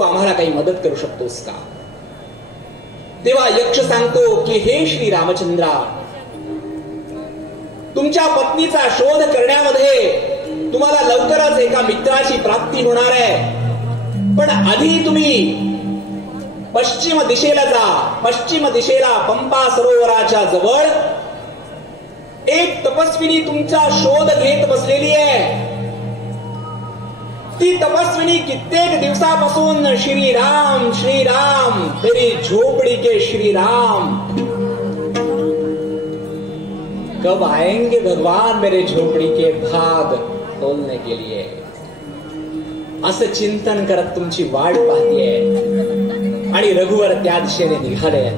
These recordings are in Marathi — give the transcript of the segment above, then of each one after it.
तू आम्हाला काही मदत करू शकतोस का? तेव्हा यक्ष सांगतो की हे श्री रामचंद्रा, तुमच्या पत्नीचा शोध करण्यामध्ये तुम्हाला लवकरच एका मित्राची प्राप्ती होणार आहे. पण आधी तुम्ही पश्चिम दिशेला जा. पश्चिम दिशेला पंपा सरोवराच्या जवळ एक तपस्विनी तुमचा शोध घेत बसलेली आहे. ती तपस्विनी कित्येक दिवसापासून श्रीराम श्रीराम मेरी झोपड़ी के श्रीराम, कब आएंगे भगवान मेरे झोपड़ी के भाग खोलने के लिए, असं चिंतन करत तुमची वाट पाहतीये. आणि रघुवर त्या दिशेने निघाले.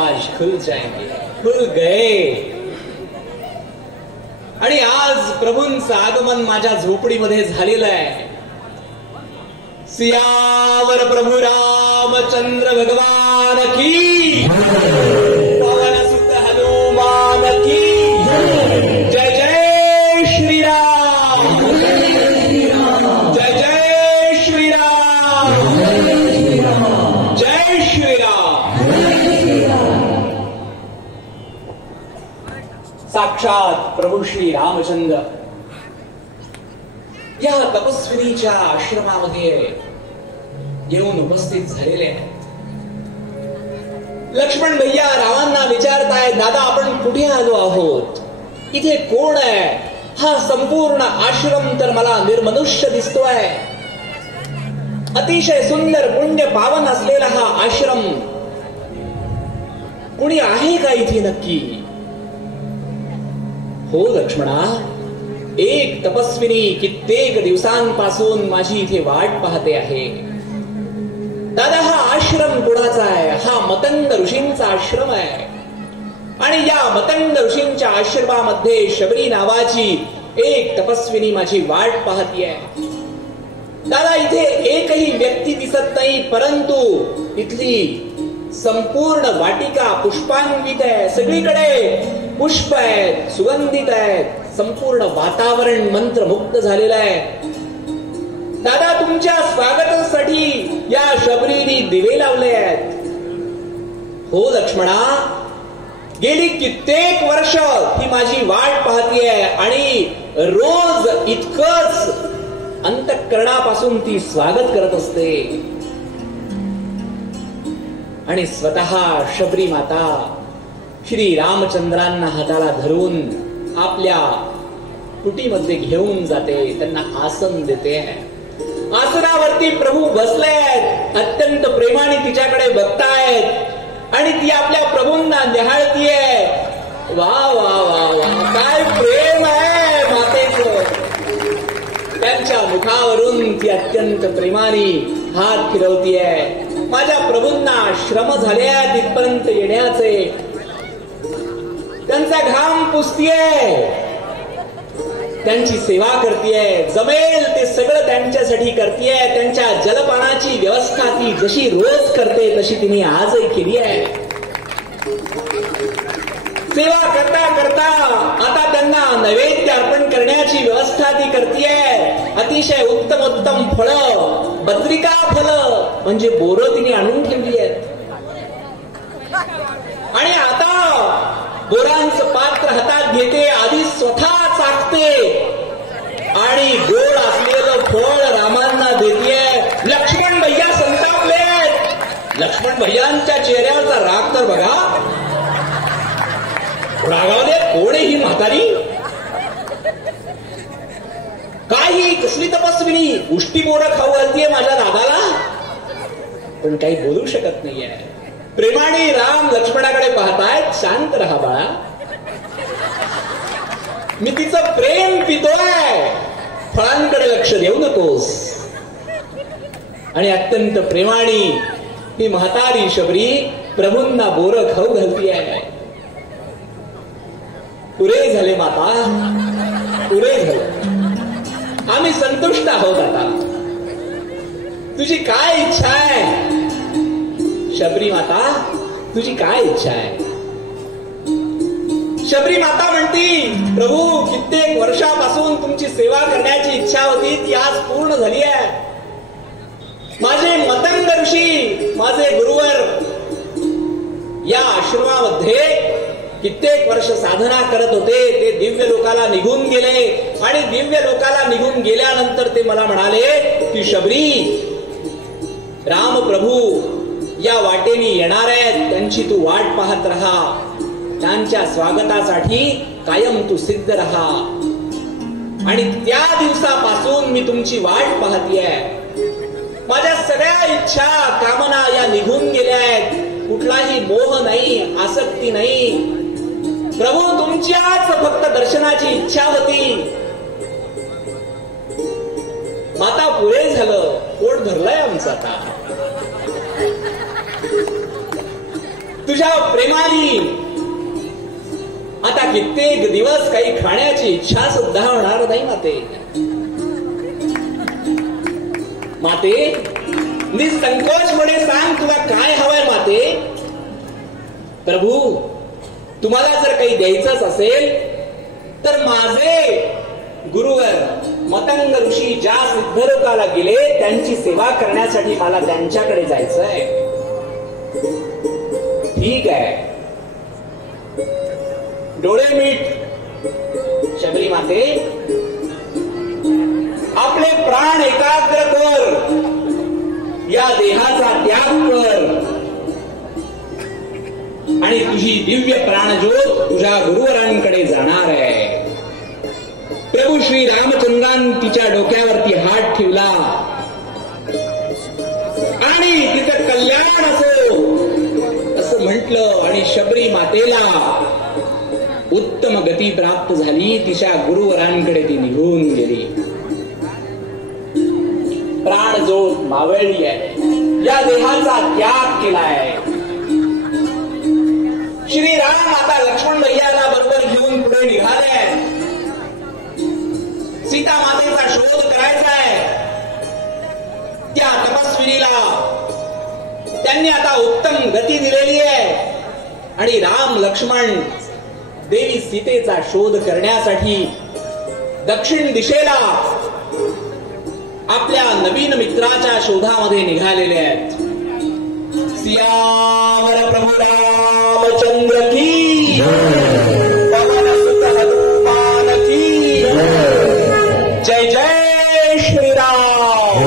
आज खुल जाएंगे, खुल गए. आणि आज प्रभूंचं आगमन माझ्या झोपडीमध्ये झालेलं आहे. सियावर प्रभू रामचंद्र भगवान की, पवन सुत हनुमान की. जय जय श्रीराम, जय जय श्रीराम, जय श्रीराम. साक्षात प्रभू श्री रामचंद्र या तपस्विनीच्या आश्रमामध्ये येऊन उपस्थित झालेले आहेत. लक्ष्मण भैया रावांना विचारतायत, दादा आपण कुठे आलो आहोत, इथे कोण आहे? हा संपूर्ण आश्रम तर मला निर्मनुष्य दिसतोय. अतिशय सुंदर पुण्य पावन असलेला हा आश्रम, कुणी आहे का इथे नक्की? हो लक्ष्मणा, एक तपस्विनी कित्येक दिवसांपासून माझी इथे वाट पाहते आहे. दादा हा आश्रम कुणाचा आहे? हा मतंग ऋषींचा आश्रम आहे. आणि या मतंग ऋषींच्या आश्रमामध्ये शबरी नावाची एक तपस्विनी माझी वाट पाहतीये. दादा इथे एकही व्यक्ती दिसत नाही, परंतु इथली संपूर्ण वाटिका पुष्पान्वित आहे. सगळीकडे पुष्प आहेत, सुगंधित आहेत. संपूर्ण वातावरण मंत्रमुग्ध झालेलं आहे. दादा तुमच्या स्वागतासाठी या शबरीने दिवे लावले आहेत. हो लक्ष्मणा, गेली कित्येक वर्ष ही माझी वाट पाहतीये आणि रोज इतकंच अंतःकरणापासून ती स्वागत करत असते. आणि स्वतः शबरी माता श्री रामचंद्रांना हाताला धरून आपल्या कुटीमध्ये घेऊन जाते, त्यांना आसन देते. आसनावरती प्रभू बसले आहेत, अत्यंत प्रेमाने तिच्याकडे बघतायत आणि ती आपल्या प्रभूंना निहाळतीये. वा वा वा वा, काय प्रेम आहे मातेचं. त्यांच्या मुखावरून ती अत्यंत प्रेमाने हात फिरवतीये. माझ्या प्रभूंना श्रम झाले तिथपर्यंत येण्याचे, त्यांचा घाम पुसतीये, त्यांची सेवा करतीये. जमेल ते सगळं त्यांच्यासाठी करतीये. त्यांच्या जलपानाची व्यवस्था ती जशी रोज करते तशी तिने आजही केली आहे. सेवा करता करता आता त्यांना नैवेद्य अर्पण करण्याची व्यवस्था ती करतीये. अतिशय उत्तम उत्तम फळं, बद्रिका फळं म्हणजे बोरं तिने आणून ठेवली आहेत. आणि आता बोरांचं पात्र हातात घेते, आधी स्वतः चाकते आणि गोड असलेलं फळ रामांना देते. लक्ष्मण भैया संतापले. लक्ष्मण भैयांच्या चेहऱ्यावरचा राग तर बघा. रागावले, कोण आहे ही म्हातारी? काही कसली तपस्विनी उष्टी बोरं खाऊ घालतीये माझ्या दादाला, पण काही बोलू शकत नाहीये. प्रेमाने राम लक्ष्मणाकडे पाहतायत. शांत रहा बाळा, मी तिचं प्रेम पितोय, फळांकडे लक्ष देऊ नकोस. आणि अत्यंत प्रेमाने ही म्हातारी शबरी प्रभूंना बोरं खाऊ घालतीये. पुरे झाले माता, पुरे झाले, आम्ही संतुष्ट आहोत. आता तुझी काय इच्छा आहे शबरी माता? तुझी काय इच्छा आहे? शबरी माता म्हणती, प्रभू कित्येक वर्षापासून तुमची सेवा करण्याची इच्छा होती, ती आज पूर्ण झाली आहे. माझे मतंग ऋषी, माझे गुरुवर या आश्रमामध्ये कित्येक वर्ष साधना करत होते. ते दिव्य लोकाला निघून गेले आणि दिव्य लोकाला निघून गेल्यानंतर ते मला म्हणाले की शबरी, राम प्रभू या वाटेने येणार आहेत, त्यांची तू वाट पाहत राहा. त्यांच्या स्वागतासाठी कायम तू सिद्ध राहा. आणि त्या दिवसापासून मी तुमची वाट पाहतीये. माझ्या सगळ्या इच्छा कामना या निघून गेल्या आहेत. कुठलाही मोह नाही, आसक्ती नाही. प्रभू तुमच्याच फक्त दर्शनाची इच्छा होती. माता पुरे झालं, पोट धरलंय आमचं आता. तुझ्या प्रेमाने आता कित्येक दिवस काही खाण्याची इच्छा सुद्धा होणार नाही माते. माते, निसंकोचपणे सांग तुला काय हवंय माते. प्रभू, तुम्हाला जर काही द्यायचंच असेल तर माझे गुरुवर मतंग ऋषी ज्या सिद्धलोकाला गेले त्यांची सेवा करण्यासाठी मला त्यांच्याकडे जायचंय. ठीक आहे, डोळे मीट. शबरी माते, आपले प्राण एकाग्र कर, या देहाचा त्याग कर आणि तुझी दिव्य प्राणज्योत तुझ्या गुरुवरांकडे जाणार आहे. प्रभू श्री रामचंद्रान तिच्या डोक्यावरती हात ठेवला आणि तिचं कल्याण असो असं म्हटलं आणि शबरी मातेला उत्तम गती प्राप्त झाली. तिच्या गुरुवरांकडे ती निघून गेली. प्राणज्योत मावळली आहे, या देहाचा त्याग केलाय. श्रीराम आता लक्ष्मण भैयाला बरोबर घेऊन पुढे निघाले. सीता मातेचा शोध करायचा आहे. त्या तपस्विनीला त्यांनी आता उत्तम गती दिलेली आहे आणि राम लक्ष्मण देवी सीतेचा शोध करण्यासाठी दक्षिण दिशेला आपल्या नवीन मित्राच्या शोधामध्ये निघालेले आहेत. सियावर प्रभू रामचंद्र की, पवन सुत हनुमान की जय. जय श्रीराम,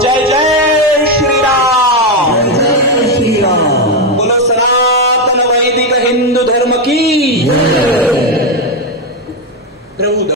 जय जय श्रीराम. बोलो सनातन वैदिक हिंदू धर्म की. प्रभू